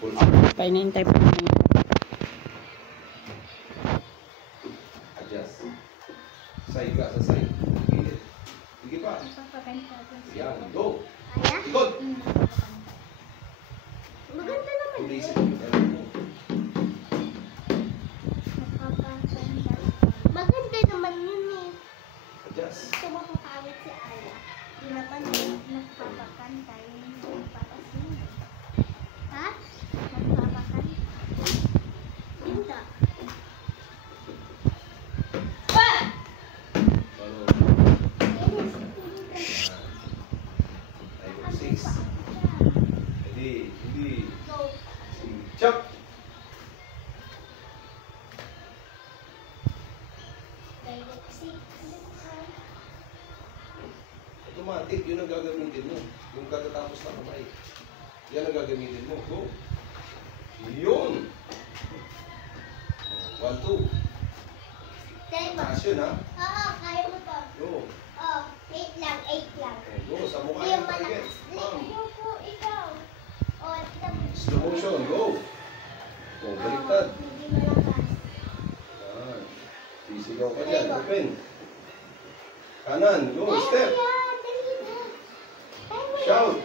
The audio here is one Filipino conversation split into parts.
Pull up. Painintay po namin. Adjust. Side ka sa side. Gilid. Sige pa. Yan. Go. Ikot. Maganda naman yun. Ulisin yung ano mo. Maganda naman yun eh. Adjust. Gusto mo makawit si Ala. Di naman yun, nagpapakantay. Nagpapasingin. Ha? Nagpapakantay. Hindi. Chop! Automatic, yun ang gagamitin mo. Yung katatapos na kamay. Yan ang gagamitin mo. Go! Yun! 1, 2. Taas yun, ha? Oo, kaya mo to. Go! Oo, 8 lang, 8 lang. Go, sa mukha Yung yung target. Yung po, ikaw. Oo, ito. Slow motion, go! Go, baliktad. Hindi malakas. Yan. Sisigaw ka dyan. Open. Kanan, go, step. Shout.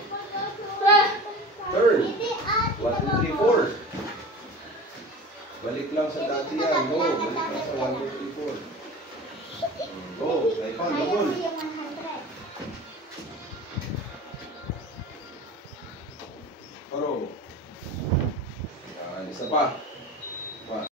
Turn. 1, 2, 3, 4. Balik lang sa dati yan. Go. Balik lang sa 1, 2, 3,